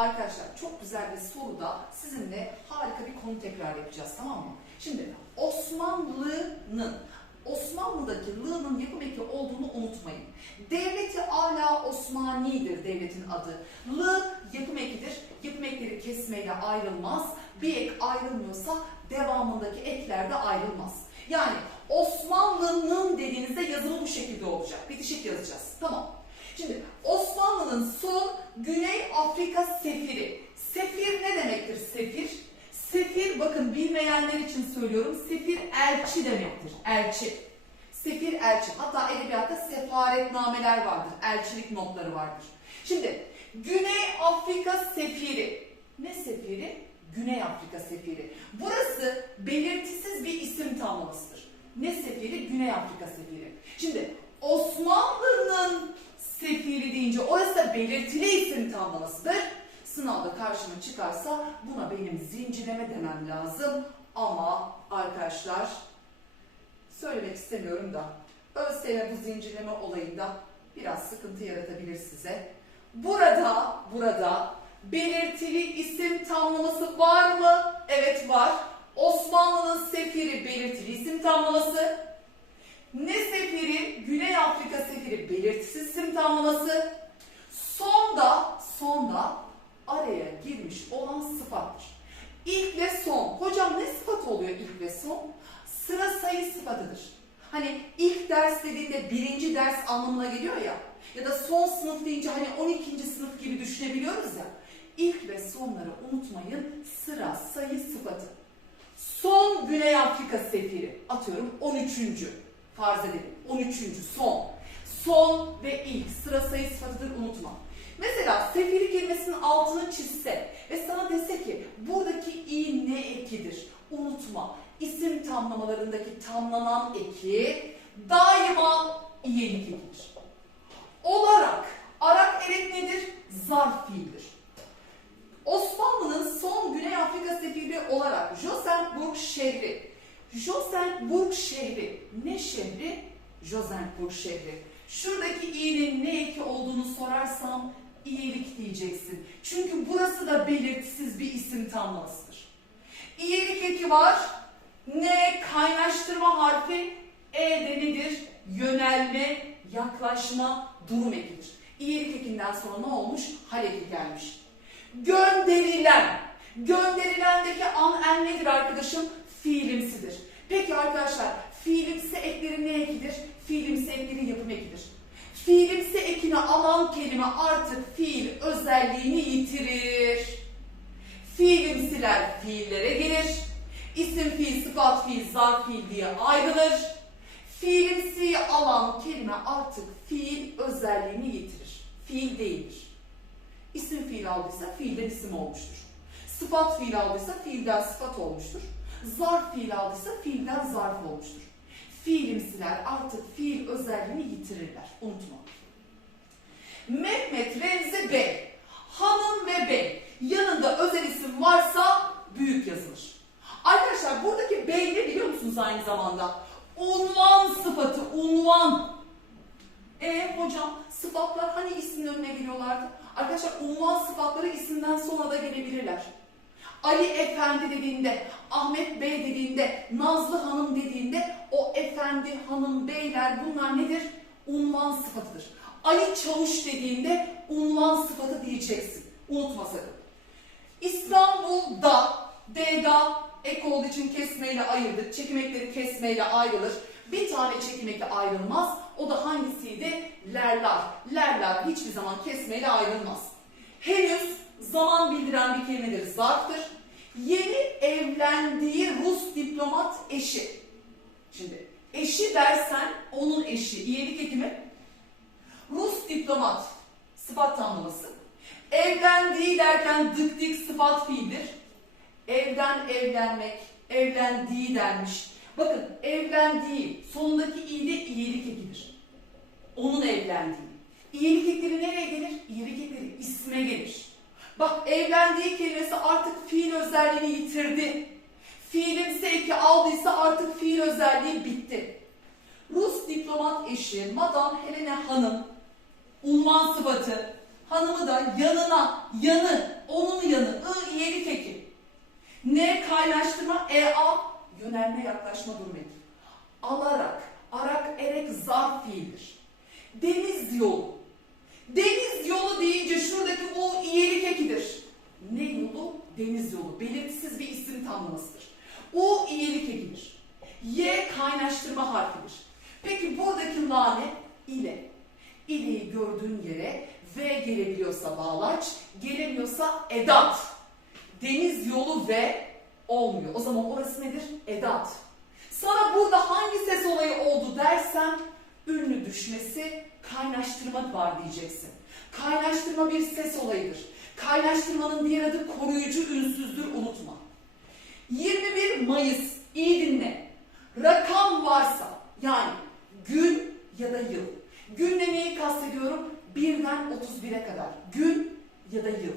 arkadaşlar çok güzel bir soruda sizinle harika bir konu tekrar yapacağız tamam mı? Şimdi Osmanlı'nın Osmanlı'daki lığının yapım eki olduğunu unutmayın. Devleti ala Osmani'dir devletin adı. Lığ yapım ekidir. Yapım ekleri kesmeyle ayrılmaz. Bir ek ayrılmıyorsa devamındaki ekler de ayrılmaz. Yani Osmanlı'nın dediğinizde yazımı bu şekilde olacak. Bitişik yazacağız. Tamam. Şimdi Osmanlı'nın son Güney Afrika sefiri. Sefir ne demektir sefir? Sefir bakın bilmeyenler için söylüyorum. Sefir elçi demektir. Elçi. Sefir elçi. Hatta edebiyatta sefaretnameler vardır. Elçilik notları vardır. Şimdi Güney Afrika sefiri. Ne sefiri? Güney Afrika sefiri. Burası belirtisiz bir isim tamlamasıdır. Ne sefiri? Güney Afrika sefiri. Şimdi Osmanlı'nın sefiri deyince da belirtili isim tamlamasıdır. Sınavda karşıma çıkarsa buna benim zincirleme demem lazım. Ama arkadaşlar söylemek istemiyorum da ÖSYM bu zincirleme olayında biraz sıkıntı yaratabilir size. Burada, burada belirtili isim tamlaması var mı? Evet var. Osmanlı'nın sefiri belirtili isim tamlaması. Ne sefiri? Güney Afrika sefiri belirtisiz isim tamlaması. Sonda, sonda araya girmiş olan sıfattır. İlk ve son. Hocam ne sıfat oluyor ilk ve son? Sıra sayı sıfatıdır. Hani ilk ders dediğinde birinci ders anlamına geliyor ya. Ya da son sınıf deyince hani 12. sınıf gibi düşünebiliyoruz ya. İlk ve sonları unutmayın sıra sayı sıfatı. Son Güney Afrika sefiri. Atıyorum 13. Farz edelim. 13. son. Son ve ilk sıra sayı sıfatıdır unutma. Mesela sefiri kelimesinin altını çizse ve sana dese ki buradaki i ne ekidir? Unutma. İsim tamlamalarındaki tamlanan eki daima iyelik ekidir. Olarak, arak evet nedir? Zarf fiildir. Osmanlı'nın son Güney Afrika sefiri olarak Josenburg şehri. Josenburg şehri. Ne şehri? Josenburg şehri. Şuradaki i'nin ne eki olduğunu sorarsam iyilik diyeceksin. Çünkü burası da belirtisiz bir isim tamlamasıdır. İyilik eki var. Ne kaynaştırma harfi e de nedir? Yönelme, yaklaşma, durum ekidir. İyilik ekinden sonra ne olmuş? Hal eki gelmiş. Gönderilen. Gönderilendeki an en nedir arkadaşım? Fiilimsidir. Peki arkadaşlar fiilimsi ekleri ne ekidir? Fiilimsi ekleri yapım ekidir. Fiilimsi ekini alan kelime artık fiil özelliğini yitirir. Fiilimsiler fiillere gelir. İsim fiil, sıfat fiil, zarf fiil diye ayrılır. Fiilimsiyi alan kelime artık fiil özelliğini yitirir. Fiil değildir. İsim fiil aldıysa fiilden isim olmuştur. Sıfat fiil aldıysa fiilden sıfat olmuştur. Zarf fiil aldıysa fiilden zarf olmuştur. Fiilimsiler artık fiil özelliğini yitirirler. Unutma. Mehmet Remzi Bey, hanım ve bey yanında özel isim varsa büyük yazılır. Arkadaşlar buradaki bey ne biliyor musunuz aynı zamanda? Unvan sıfatı, unvan. E hocam sıfatlar hani ismin önüne geliyorlardı? Arkadaşlar unvan sıfatları isimden sonra da gelebilirler. Ali Efendi dediğinde, Ahmet Bey dediğinde, Nazlı Hanım dediğinde o efendi, hanım, beyler bunlar nedir? Unvan sıfatıdır. Ali Çavuş dediğinde unvan sıfatı diyeceksin. Unutma sakın. İstanbul'da, D'da ek olduğu için kesmeyle ayırdık. Çekimekleri kesmeyle ayrılır. Bir tane çekimekle ayrılmaz. O da hangisiydi? Lerler. Lerler hiçbir zaman kesmeyle ayrılmaz. Henüz zaman bildiren bir kelimedir. Zarftır. Yeni evlendiği Rus diplomat eşi. Şimdi eşi dersen onun eşi. İyilik ekimi. Rus diplomat sıfat tamlaması. Evlendiği derken dık dik sıfat fiildir. Evden evlenmek, evlendiği denmiş. Bakın evlendiği sonundaki i de iyilik ekidir. Onun evlendiği. İyilik ekleri nereye gelir? İyilik ekleri isme gelir. Bak evlendiği kelimesi artık fiil özelliğini yitirdi. Fiilimsi eki aldıysa artık fiil özelliği bitti. Rus diplomat eşi Madame Helena Hanım unvan sıfatı Hanımı da yanına, yanı, onun yanı, ı iyilik eki. Ne kaynaştırma, e a yönelme yaklaşma durum eki. Alarak, arak, erek zarf fiildir. Deniz yolu. Deniz yolu deyince şuradaki o iyilik ekidir. Ne yolu? Deniz yolu. Belirtisiz bir isim tanımlasıdır. U iyilik ekidir. Y kaynaştırma harfidir. Peki buradaki lane ile. İleyi gördüğün yere V gelebiliyorsa bağlaç, gelemiyorsa edat. Deniz yolu V olmuyor. O zaman orası nedir? Edat. Sana burada hangi ses olayı oldu dersen ünlü düşmesi kaynaştırma var diyeceksin. Kaynaştırma bir ses olayıdır. Kaynaştırmanın diğer adı koruyucu ünsüzdür unutma. 21 Mayıs iyi dinle. Rakam varsa yani gün ya da yıl. Günle neyi kastediyorum? Birden 31'e kadar. Gün ya da yıl.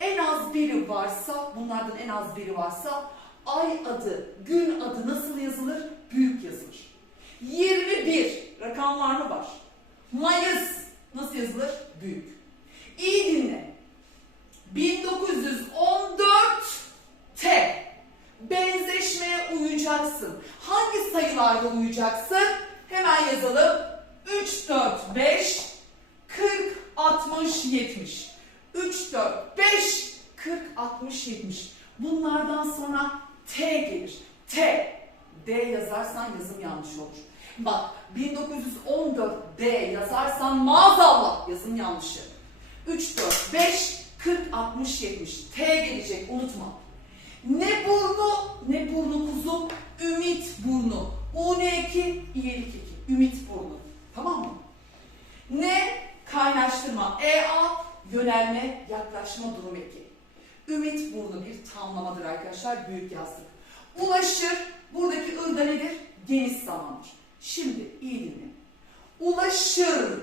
En az biri varsa, bunlardan en az biri varsa ay adı, gün adı nasıl yazılır? Büyük yazılır. 21 rakam var mı? Var. Mayıs nasıl yazılır? Büyük. İyi dinle. 1914 T. Benzeşmeye uyacaksın. Hangi sayılarda uyacaksın? Hemen yazalım. 3, 4, 5, 40, 60, 70. 3, 4, 5, 40, 60, 70. Bunlardan sonra T gelir. T. D yazarsan yazım yanlış olur. Bak 1914 D yazarsan maazallah yazım yanlışı. 3, 4, 5, 40, 60, 70. T gelecek unutma. Ne burnu, ne burnu kuzum, ümit burnu. U ne eki, iyilik eki. Ümit burnu. Tamam mı? Ne kaynaştırma, e a yönelme, yaklaşma durum eki. Ümit burnu bir tamlamadır arkadaşlar, büyük yazdık. Ulaşır, buradaki ırda nedir? Geniş zamandır. Şimdi iyi dinle. Ulaşır,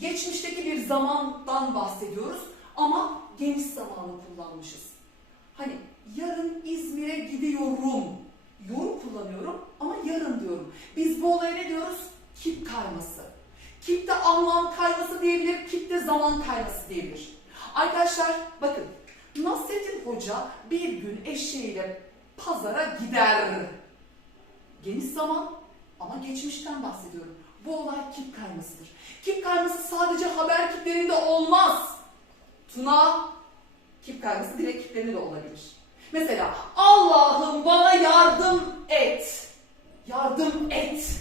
geçmişteki bir zamandan bahsediyoruz ama geniş zamanı kullanmışız. Hani yarın İzmir'e gidiyorum. Yorum kullanıyorum ama yarın diyorum. Biz bu olaya ne diyoruz? Kip kayması. Kipte anlam kayması diyebilir, kipte zaman kayması diyebilir. Arkadaşlar bakın Nasrettin Hoca bir gün eşeğiyle pazara gider. Geniş zaman ama geçmişten bahsediyorum. Bu olay kip kaymasıdır. Kip kayması sadece haber kiplerinde olmaz. Tuna kip kayması direkt kiplerinde de olabilir. Mesela Allah'ım bana yardım et. Yardım et.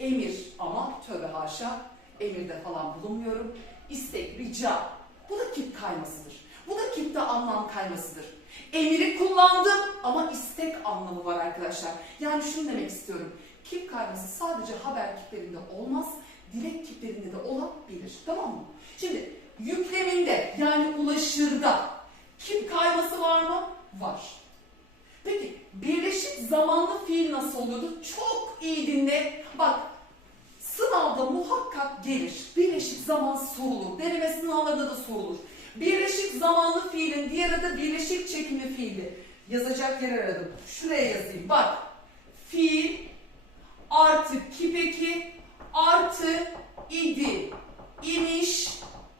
Emir ama tövbe haşa emirde falan bulunmuyorum. İstek, rica. Bu da kip kaymasıdır. Bu da kipte anlam kaymasıdır. Emiri kullandım ama istek anlamı var arkadaşlar. Yani şunu demek istiyorum. Kip kayması sadece haber kiplerinde olmaz, dilek kiplerinde de olabilir. Tamam mı? Şimdi yükleminde yani ulaşırda kip kayması var mı? Var. Peki birleşik zamanlı fiil nasıl oluyordu? Çok iyi dinle. Bak sınavda muhakkak gelir. Birleşik zaman sorulur. Deneme sınavlarında da sorulur. Birleşik zamanlı fiilin diğer adı birleşik çekimli fiili. Yazacak yer aradım. Şuraya yazayım. Bak. Fiil artı kipeki artı idi, imiş,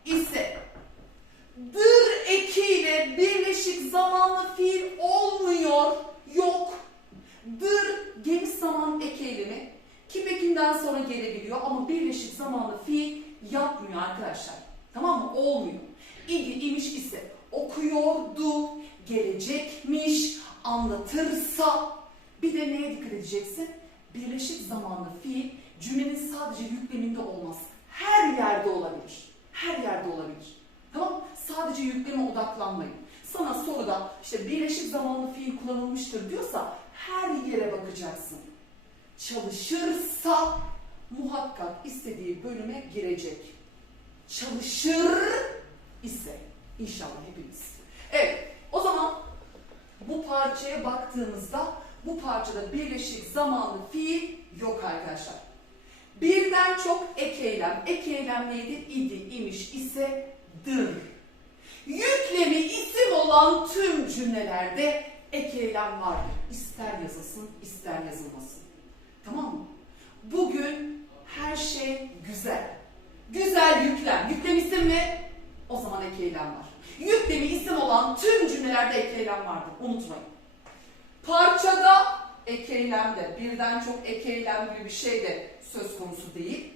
ise. Dır ekiyle birleşik zamanlı fiil olmuyor. Yok. Dır geniş zaman ek eylemi. Kip ekinden sonra gelebiliyor ama birleşik zamanlı fiil yapmıyor arkadaşlar. Tamam mı? Olmuyor. İdi, imiş ise. Okuyordu, gelecekmiş, anlatırsa. Bir de neye dikkat edeceksin? Birleşik zamanlı fiil cümlenin sadece yükleminde olmaz. Her yerde olabilir. Her yerde olabilir. Tamam Sadece yükleme odaklanmayın. Sana soruda işte birleşik zamanlı fiil kullanılmıştır diyorsa her yere bakacaksın. Çalışırsa muhakkak istediği bölüme girecek. Çalışır ise inşallah hepimiz. Evet o zaman bu parçaya baktığımızda bu parçada birleşik zamanlı fiil yok arkadaşlar. Birden çok ek eylem. Ek eylem neydi? İdi, imiş, ise, dır. Yüklemi isim olan tüm cümlelerde ek eylem vardır. İster yazılsın, ister yazılmasın. Tamam mı? Bugün her şey güzel. Güzel yüklem. Yüklem isim mi? O zaman ek eylem var. Yüklemi isim olan tüm cümlelerde ek eylem vardır. Unutmayın. Parçada ek eylemde, birden çok ek eylem gibi bir şey de söz konusu değil.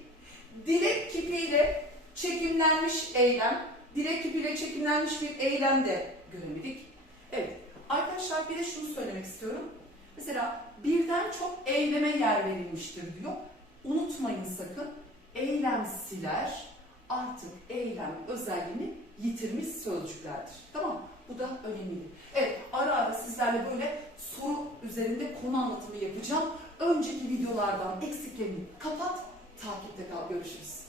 Dilek kipiyle çekimlenmiş eylem, dilek kipiyle çekimlenmiş bir eylem de göremedik. Evet, arkadaşlar bir de şunu söylemek istiyorum. Mesela birden çok eyleme yer verilmiştir diyor. Unutmayın sakın, eylemsiler artık eylem özelliğini yitirmiş sözcüklerdir. Tamam mı? Bu da önemli. Evet, ara ara sizlerle böyle soru üzerinde konu anlatımı yapacağım. Önceki videolardan eksiklerini kapat, takipte kal. Görüşürüz.